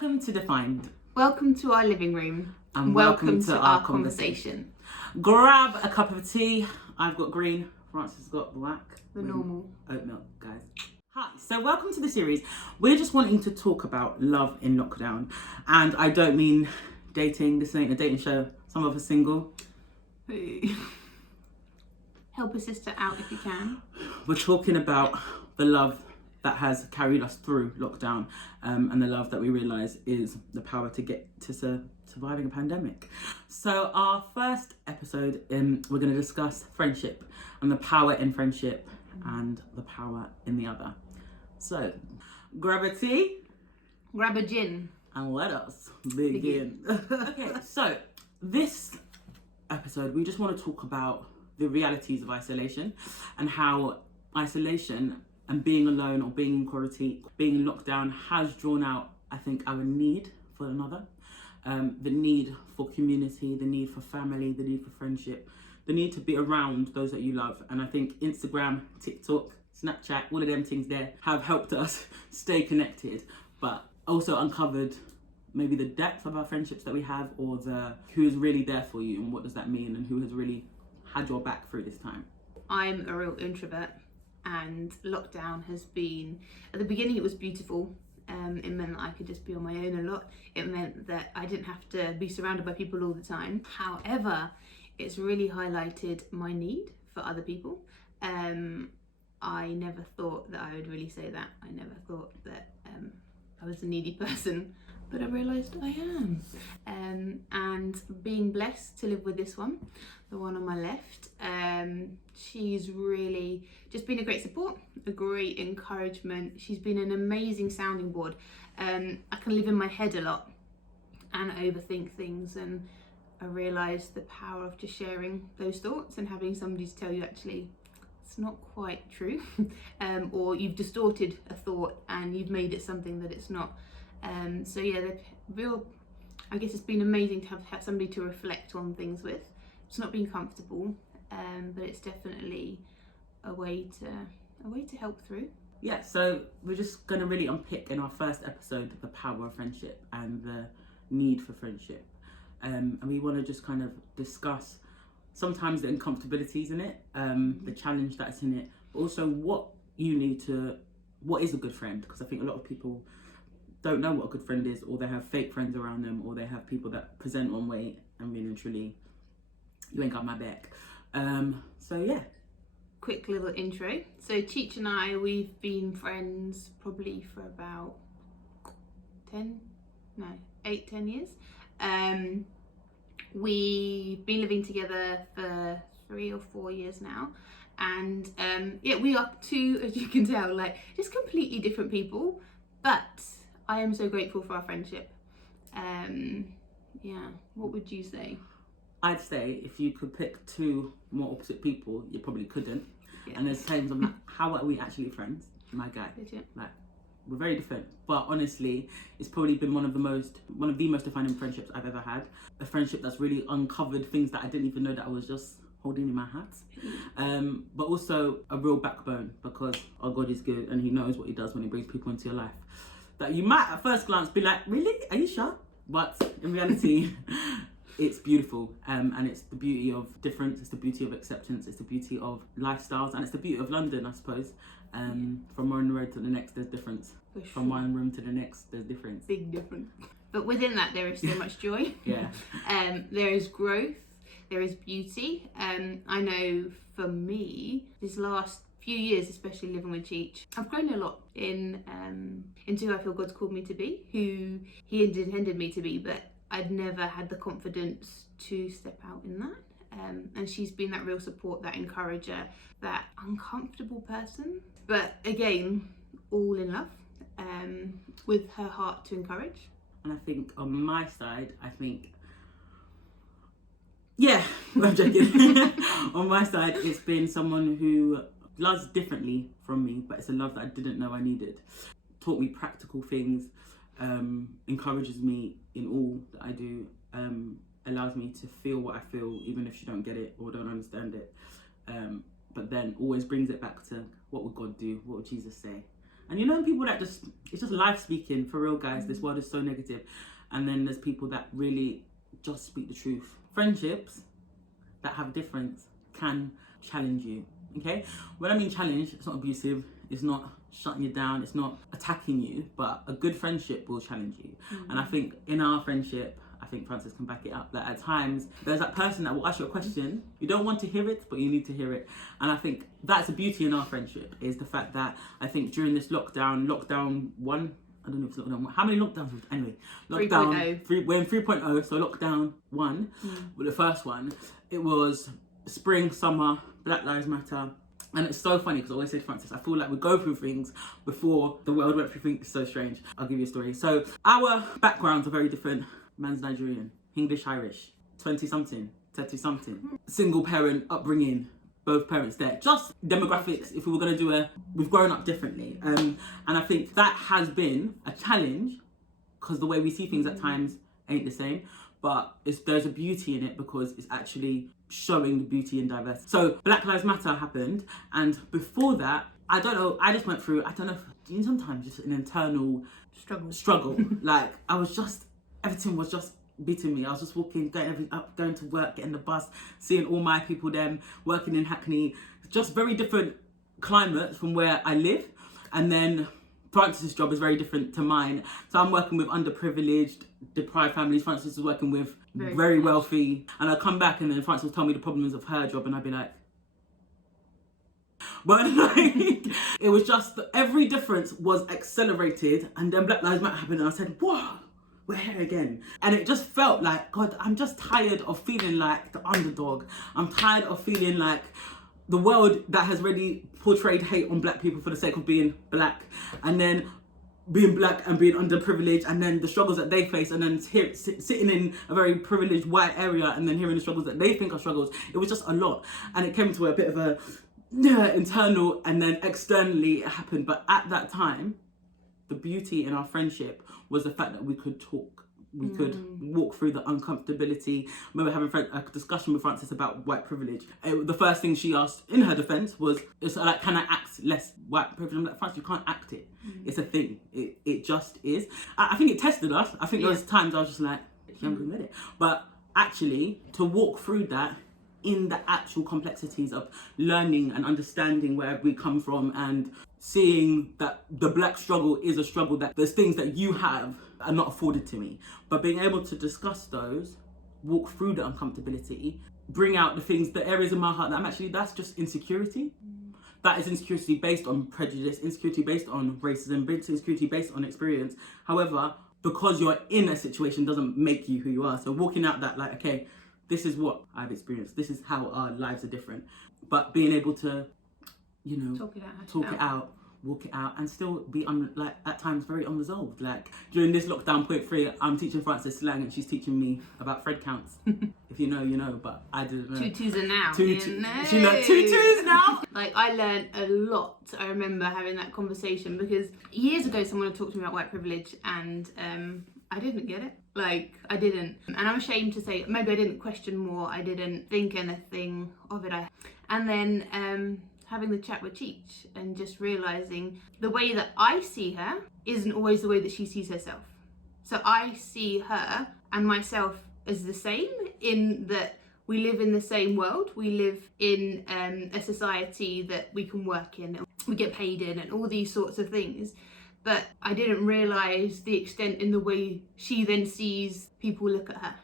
Welcome to Defined. Welcome to our living room. And welcome to our conversation. Grab a cup of tea. I've got green. Francis has got black. The normal. Oat milk, guys. Hi. So welcome to the series. We're just wanting to talk about love in lockdown. And I don't mean dating. This ain't a dating show. Some of us single. Help a sister out if you can. We're talking about the love that has carried us through lockdown, and the love that we realise is the power to get to surviving a pandemic. So our first episode, we're going to discuss friendship and the power in friendship and the power in the other. So grab a tea, grab a gin, and let us begin. Okay, so this episode we just want to talk about the realities of isolation and how isolation and being alone or being in quarantine, being in lockdown has drawn out, I think, our need for another, the need for community, the need for family, the need for friendship, the need to be around those that you love. And I think Instagram, TikTok, Snapchat, all of them things there have helped us stay connected, but also uncovered maybe the depth of our friendships that we have, or the who is really there for you and what does that mean, and who has really had your back through this time. I'm a real introvert. And lockdown has been, at the beginning it was beautiful. It meant that I could just be on my own a lot. It meant that I didn't have to be surrounded by people all the time. However, it's really highlighted my need for other people. I never thought that I would really say that. I never thought that I was a needy person, but I realised I am. And being blessed to live with this one, the one on my left, she's really just been a great support, a great encouragement. She's been an amazing sounding board. I can live in my head a lot and overthink things, and I realised the power of just sharing those thoughts and having somebody to tell you actually it's not quite true, or you've distorted a thought and you've made it something that it's not. So yeah, I guess it's been amazing to have had somebody to reflect on things with. It's not been comfortable, but it's definitely a way to help through. Yeah, so we're just going to really unpick in our first episode the power of friendship and the need for friendship. And we want to just kind of discuss sometimes the uncomfortabilities in it, the challenge that's in it, but also what is a good friend, because I think a lot of people don't know what a good friend is, or they have fake friends around them, or they have people that present one way and really and truly you ain't got my back. So yeah. Quick little intro. So Cheech and I, we've been friends probably for about 10 years. We've been living together for 3 or 4 years now. And we are two, as you can tell, like just completely different people, but I am so grateful for our friendship. What would you say? I'd say if you could pick two more opposite people, you probably couldn't. Yeah. And there's times I'm like, how are we actually friends? My guy. Legit. Like, we're very different. But honestly, it's probably been one of the most defining friendships I've ever had. A friendship that's really uncovered things that I didn't even know that I was just holding in my hat. But also a real backbone, because our God is good and he knows what he does when he brings people into your life. That you might at first glance be like, really? Are you sure? But in reality, it's beautiful, and it's the beauty of difference, it's the beauty of acceptance, it's the beauty of lifestyles, and it's the beauty of London, I suppose. From one road to the next, there's difference. For sure. From one room to the next, there's difference. Big difference. But within that, there is so much joy. Yeah. There is growth, there is beauty. I know for me, this last few years, especially living with Cheech, I've grown a lot into who I feel God's called me to be, who he intended me to be, but I'd never had the confidence to step out in that. And she's been that real support, that encourager, that uncomfortable person. But again, all in love, with her heart to encourage. And I think on my side, I'm joking. On my side, it's been someone who loves differently from me, but it's a love that I didn't know I needed. Taught me practical things, encourages me in all that I do, allows me to feel what I feel, even if she don't get it or don't understand it. But then always brings it back to what would God do? What would Jesus say? And you know, people that just, it's just life speaking, for real, guys. This world is so negative. And then there's people that really just speak the truth. Friendships that have difference can challenge you, okay? When I mean challenge, it's not abusive, it's not shutting you down, it's not attacking you, but a good friendship will challenge you. And I think in our friendship, I think Frances can back it up, that at times there's that person that will ask you a question, you don't want to hear it, but you need to hear it. And I think that's the beauty in our friendship, is the fact that I think during this lockdown 1, I don't know if it's lockdown 1, how many lockdowns? Anyway, lockdown 3, we're in 3.0, so lockdown 1, with the first one, it was spring, summer, Black Lives Matter. And it's so funny because I always say to Frances, I feel like we go through things before the world went through things. It's so strange. I'll give you a story. So our backgrounds are very different. Man's Nigerian, English, Irish, 20-something, 30-something, single parent upbringing, both parents there. Just demographics, if we were going to do we've grown up differently. And I think that has been a challenge because the way we see things at times ain't the same. But there's a beauty in it because it's actually showing the beauty in diversity. So Black Lives Matter happened, and before that, I don't know, I just went through, I don't know, sometimes just an internal struggle. Like, I was just, everything was just beating me. I was just walking, going to work, getting the bus, seeing all my people then working in Hackney, just very different climate from where I live. And then Frances' job is very different to mine. So I'm working with underprivileged, deprived families. Frances is working with very wealthy. And I come back and then Frances will tell me the problems of her job and I'd be like, but like, it was just, every difference was accelerated. And then Black Lives Matter happened and I said, whoa, we're here again. And it just felt like, God, I'm just tired of feeling like the underdog. I'm tired of feeling like the world that has really portrayed hate on black people for the sake of being black, and then being black and being underprivileged, and then the struggles that they face, and then sitting in a very privileged white area and then hearing the struggles that they think are struggles. It was just a lot. And it came to a bit of a internal, and then externally it happened. But at that time, the beauty in our friendship was the fact that we could talk. We could walk through the uncomfortability. I remember having a discussion with Frances about white privilege. The first thing she asked in her defence was, it's like, can I act less white privilege? I'm like, Frances, you can't act it. It's a thing. It just is. I think it tested us. I think there was times I was just like, I'm going to admit it. But actually, to walk through that in the actual complexities of learning and understanding where we come from and seeing that the black struggle is a struggle, that there's things that you have are not afforded to me. But being able to discuss those, walk through the uncomfortability, bring out the things, the areas in my heart that that's just insecurity. That is insecurity based on prejudice, insecurity based on racism, insecurity based on experience. However, because you're in a situation doesn't make you who you are. So walking out that, like, okay, this is what I've experienced. This is how our lives are different. But being able to, talk it out, walk it out, and still be like at times very unresolved. Like during this lockdown point 3, I'm teaching Frances slang and she's teaching me about thread counts. If you know, you know, but I didn't know. 2 twos are now. She learned 2 twos now. Like, I learned a lot. I remember having that conversation because years ago someone had talked to me about white privilege and I didn't get it. Like, I didn't. And I'm ashamed to say, maybe I didn't question more. I didn't think anything of it. And then having the chat with Cheech and just realising the way that I see her isn't always the way that she sees herself. So I see her and myself as the same, in that we live in the same world. We live in a society that we can work in, and we get paid in, and all these sorts of things. But I didn't realise the extent in the way she then sees people look at her,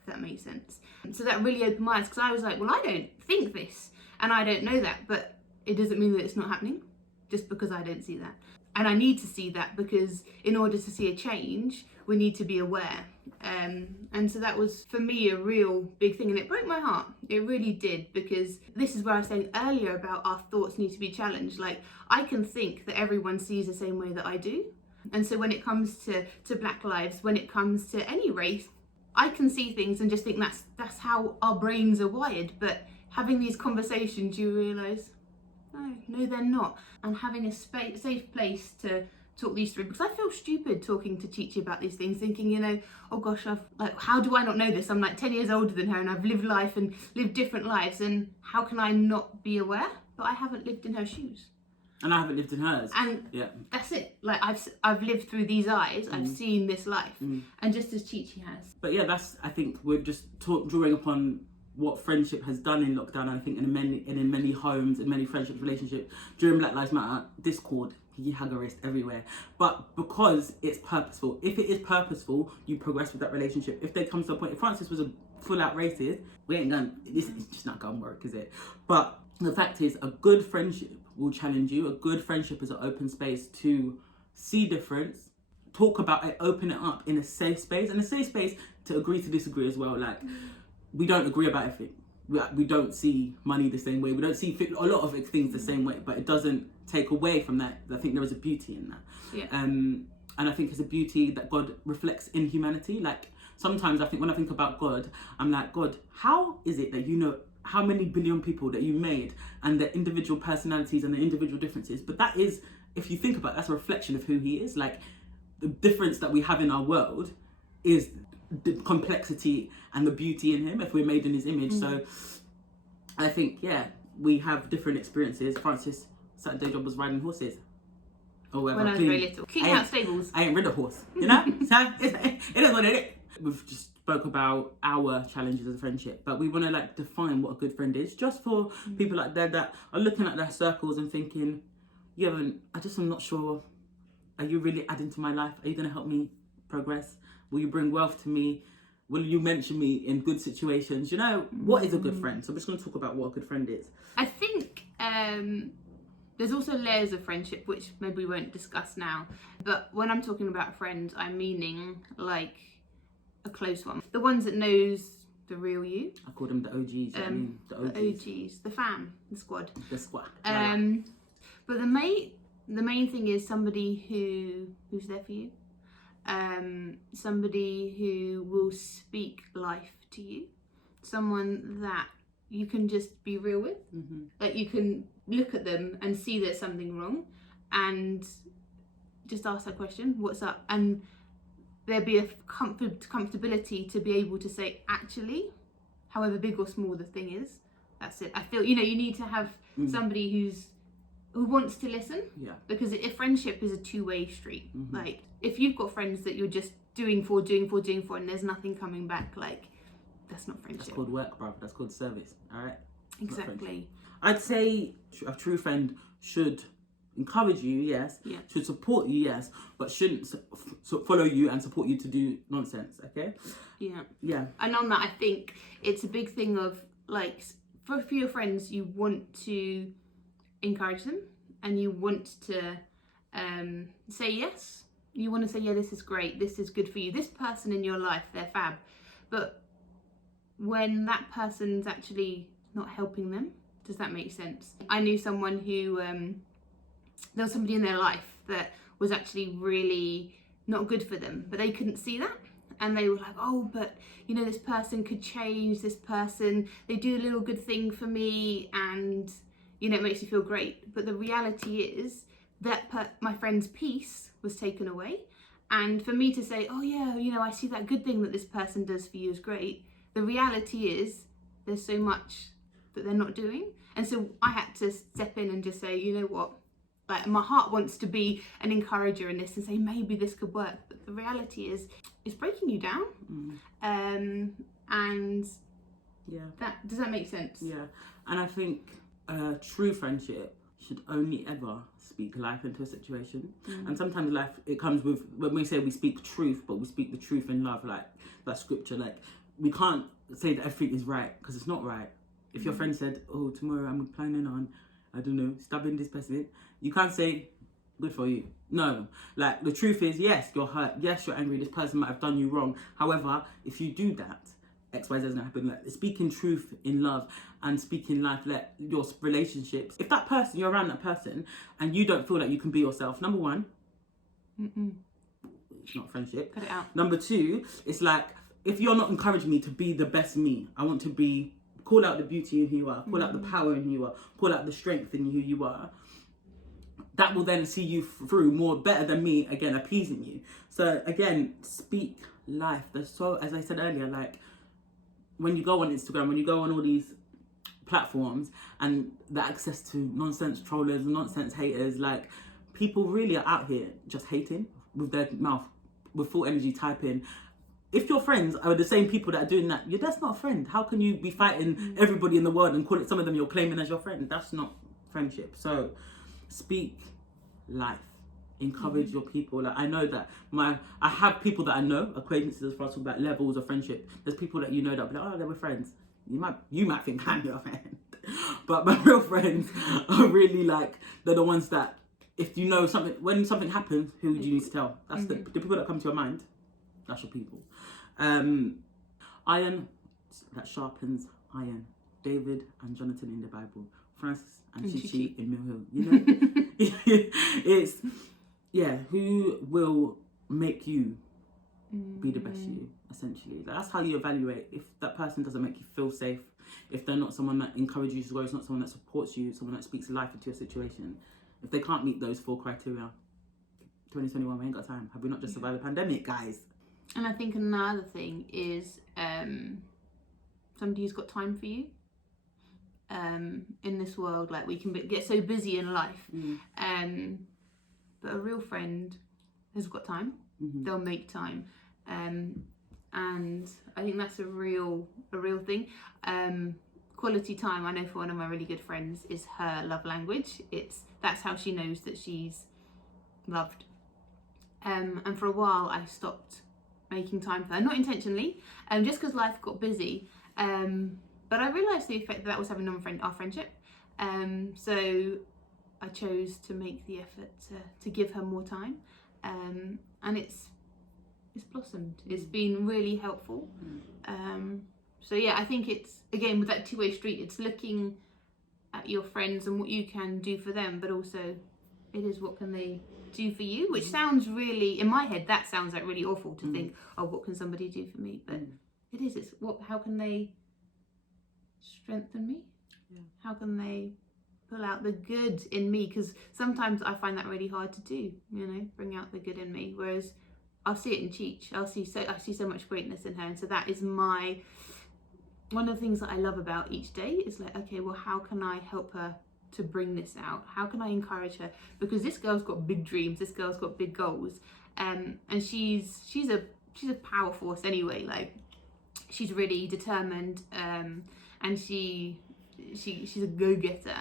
if that makes sense. So that really opened my eyes, because I was like, well, I don't think this and I don't know that, but it doesn't mean that it's not happening just because I don't see that. And I need to see that, because in order to see a change, we need to be aware. And so that was, for me, a real big thing. And it broke my heart. It really did, because this is where I was saying earlier about our thoughts need to be challenged. Like, I can think that everyone sees the same way that I do. And so when it comes to Black lives, when it comes to any race, I can see things and just think that's how our brains are wired. But having these conversations, you realise, no, they're not. And having a safe place to talk these through, because I feel stupid talking to Chichi about these things, thinking, oh gosh, how do I not know this? I'm like 10 years older than her and I've lived life and lived different lives, and how can I not be aware? But I haven't lived in her shoes. And I haven't lived in hers. And yeah, that's it. Like I've lived through these eyes. I've seen this life, and just as Chi has. But yeah, I think we're just drawing upon what friendship has done in lockdown. And I think in many homes, in many friendships, relationships during Black Lives Matter, discord, hagarist everywhere. But because it's purposeful, if it is purposeful, you progress with that relationship. If there comes to a point, if Francis was a full-out racist, it's just not gonna work, is it? But the fact is, a good friendship will challenge you. A good friendship is an open space to see difference, talk about it, open it up in a safe space, and a safe space to agree to disagree as well. Like, we don't agree about everything. We don't see money the same way. We don't see a lot of things the same way, but it doesn't take away from that. I think there is a beauty in that. Yeah. And I think it's a beauty that God reflects in humanity. Like, sometimes I think when I think about God, I'm like, God, how is it that you know how many billion people that you made and their individual personalities and their individual differences? But that is, if you think about it, that's a reflection of who he is. Like, the difference that we have in our world is the complexity and the beauty in him if we're made in his image. So I think, yeah, we have different experiences. Francis' Saturday job was riding horses. Or whatever. When I was very little. Cleaning out stables. I ain't rid a horse, you know? So it is what it is. We've just spoke about our challenges as a friendship, but we want to like define what a good friend is, just for people like that are looking at their circles and thinking, I'm not sure. Are you really adding to my life? Are you going to help me progress? Will you bring wealth to me? Will you mention me in good situations? You know, what is a good friend? So I'm just going to talk about what a good friend is. I think there's also layers of friendship, which maybe we won't discuss now. But when I'm talking about friends, I'm meaning like a close one. The ones that knows the real you. I call them the OGs. The OGs, the fam, the squad. The squad. But the main thing is somebody who's there for you. Somebody who will speak life to you. Someone that you can just be real with. Like, you can look at them and see there's something wrong and just ask that question, what's up? And there'd be a comfortability to be able to say, actually, however big or small the thing is, that's it. I feel, you need to have somebody who wants to listen. Yeah. Because if friendship is a two-way street, like, if you've got friends that you're just doing for, and there's nothing coming back, like, that's not friendship. That's called work, bro. That's called service. All right. Exactly. I'd say a true friend should encourage you, yes. Yeah. Should support you, yes, but shouldn't follow you and support you to do nonsense. Okay. Yeah. Yeah. And on that, I think it's a big thing of, like, for your friends, you want to encourage them and you want to say yes. You want to say, yeah, this is great, this is good for you, this person in your life, they're fab. But when that person's actually not helping them, does that make sense? I knew someone who there was somebody in their life that was actually really not good for them, but they couldn't see that. And they were like, oh, but this person could change, this person, they do a little good thing for me, and it makes you feel great. But the reality is that my friend's peace was taken away. And for me to say, oh yeah, I see that good thing that this person does for you is great. The reality is there's so much that they're not doing. And so I had to step in and just say, you know what? Like, my heart wants to be an encourager in this and say, maybe this could work. But the reality is, it's breaking you down. And yeah, does that make sense? Yeah. And I think true friendship should only ever speak life into a situation. And sometimes life, it comes with, when we say we speak truth, but we speak the truth in love, like that scripture. Like, we can't say that everything is right, because it's not right. If your friend said, oh, tomorrow I'm planning on, I don't know, stabbing this person, you can't say, good for you. No. Like, the truth is, yes, you're hurt, yes, you're angry, this person might have done you wrong. However, if you do that, X, Y, Z is going to happen. Like, speaking truth in love and speaking life, like, your relationships. If that person, you're around that person and you don't feel like you can be yourself, number one, it's not friendship. Cut it out. Number two, it's like, if you're not encouraging me to be the best me, I want to call out the beauty in who you are, call out the power in who you are, call out the strength in who you are. That will then see you through more better than me, again, appeasing you. So again, speak life. There's so, as I said earlier, like, when you go on Instagram, when you go on all these platforms and the access to nonsense trollers and nonsense haters, like, people really are out here just hating with their mouth, with full energy typing. If your friends are the same people that are doing that, that's not a friend. How can you be fighting everybody in the world and call it, some of them you're claiming as your friend? That's not friendship. So speak life. Encourage your people. Like, I know that I have people that I know, acquaintances, as far as talking about levels of friendship. There's people that you know that be like, oh, they were friends. You might think I'm your friend. But my real friends are really like, they're the ones that, if you know something, when something happens, who do you need to tell? That's the people that come to your mind. That's your people. Iron that sharpens iron. David and Jonathan in the Bible. Francis and Chichi in Mill Hill. You know? It's, who will make you be the best you, essentially. That's how you evaluate if that person doesn't make you feel safe, if they're not someone that encourages you to grow, it's not someone that supports you, someone that speaks life into your situation. If they can't meet those 4 criteria, 2021, we ain't got time. Have we not just survived a pandemic, guys? And I think another thing is somebody who's got time for you. In this world, like, we can get so busy in life, but a real friend has got time. They'll make time, and I think that's a real thing. Quality time, I know for one of my really good friends, is her love language. That's how she knows that she's loved. And for a while I stopped making time for her, not intentionally, just because life got busy, but I realised the effect that was having on our friendship, so I chose to make the effort to give her more time, and it's blossomed. It's been really helpful. So I think it's, again, with that two-way street, it's looking at your friends and what you can do for them, but also it is what can they do for you, which sounds really, in my head, that sounds like really awful to think, oh, what can somebody do for me? But it's how can they strengthen me? How can they pull out the good in me? Because sometimes I find that really hard to do, bring out the good in me, whereas I'll see it in Cheech. I see so much greatness in her, and so that is one of the things that I love about each day is like, okay, well, how can I help her to bring this out? How can I encourage her? Because this girl's got big dreams. This girl's got big goals, and she's a power force anyway. Like, she's really determined, and she's a go-getter.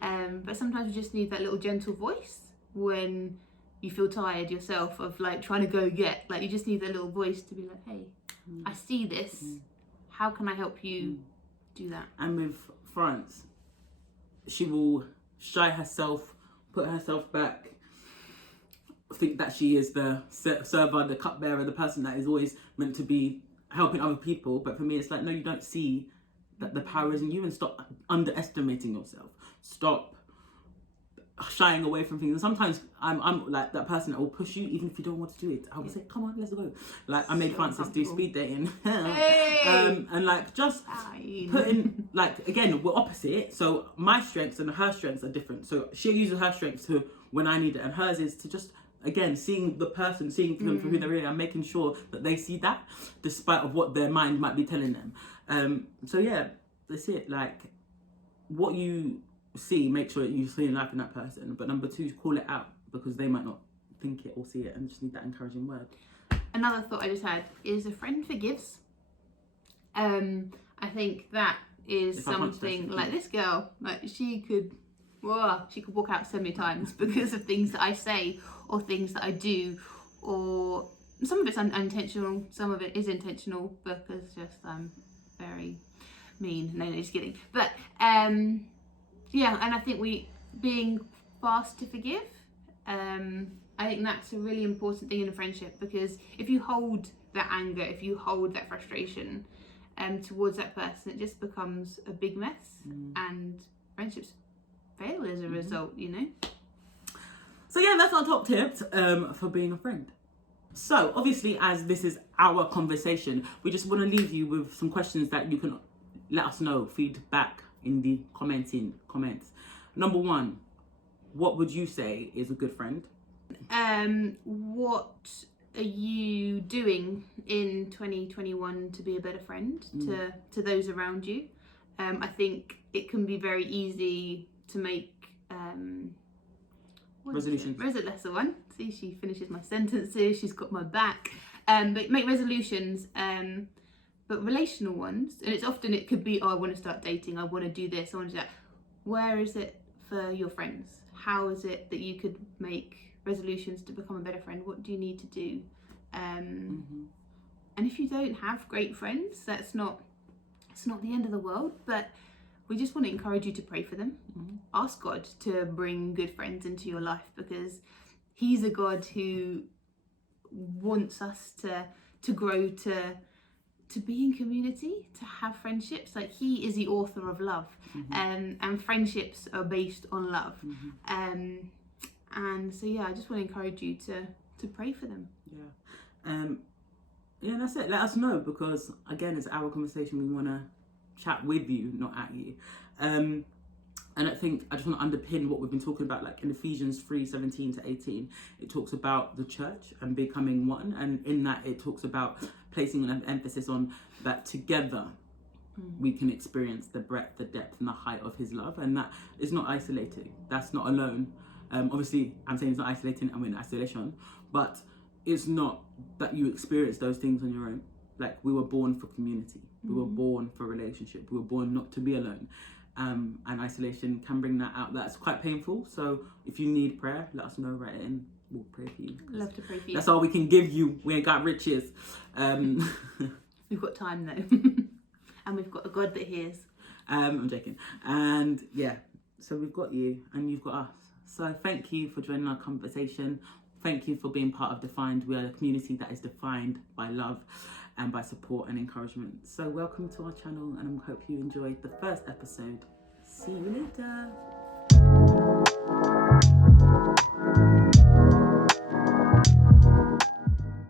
But sometimes you just need that little gentle voice when you feel tired yourself of like trying to go get. Like, you just need that little voice to be like, hey, I see this. How can I help you do that? And with France, she will shy herself, put herself back, think that she is the server, the cupbearer, the person that is always meant to be helping other people. But for me, it's like, no, you don't see that the power is in you, and stop underestimating yourself. Stop shying away from things. And sometimes I'm like that person that will push you even if you don't want to do it. I will say, come on, let's go. Like, I made Francis do speed dating. And like, just putting, like, again, we're opposite, so my strengths and her strengths are different. So she uses her strengths to when I need it, and hers is to just, again, seeing the person, seeing them for who they really are, and making sure that they see that despite of what their mind might be telling them. So that's it. Like, what you see, make sure that you see life in that person, but number 2, call it out, because they might not think it or see it, and just need that encouraging word. Another thought I just had is, a friend forgives. I think that is something, like, this girl, like, she could walk out so many times because of things that I say or things that I do, or some of it's unintentional, some of it is intentional, because just I'm very mean. No, just kidding. But and I think being fast to forgive, I think that's a really important thing in a friendship, because if you hold that anger, if you hold that frustration towards that person, it just becomes a big mess, and friendships fail as a result, So that's our top tips for being a friend. So obviously, as this is our conversation, we just want to leave you with some questions that you can let us know, feedback in the comments. Number 1, what would you say is a good friend? What are you doing in 2021 to be a better friend to those around you? I think it can be very easy to make resolutions. That's the one. See, she finishes my sentences. She's got my back. But make resolutions, but relational ones, and it could be, oh, I want to start dating. I want to do this. I want to do that. Where is it for your friends? How is it that you could make resolutions to become a better friend? What do you need to do? And if you don't have great friends, it's not the end of the world, but we just want to encourage you to pray for them. Ask God to bring good friends into your life, because he's a God who wants us to grow, to be in community, to have friendships. Like, he is the author of love, and friendships are based on love. And so I just want to encourage you to pray for them. Yeah, that's it. Let us know, because again, it's our conversation. We want to chat with you, not at you. And I think I just want to underpin what we've been talking about, like in Ephesians 3:17-18, it talks about the church and becoming one, and in that it talks about placing an emphasis on that together we can experience the breadth, the depth and the height of his love, and that is not isolating. That's not alone. Obviously I'm saying it's not isolating and we're in isolation, but it's not that you experience those things on your own. Like, we were born for community, we were born for relationship, we were born not to be alone. And isolation can bring that out. That's quite painful. So if you need prayer, let us know, write it in. We'll pray for you. Love to pray for you. That's all we can give you. We ain't got riches. We've got time though. And we've got a God that hears. I'm joking. And so we've got you and you've got us. So thank you for joining our conversation. Thank you for being part of Defined. We are a community that is defined by love and by support and encouragement. So welcome to our channel, and I hope you enjoyed the first episode. See you later.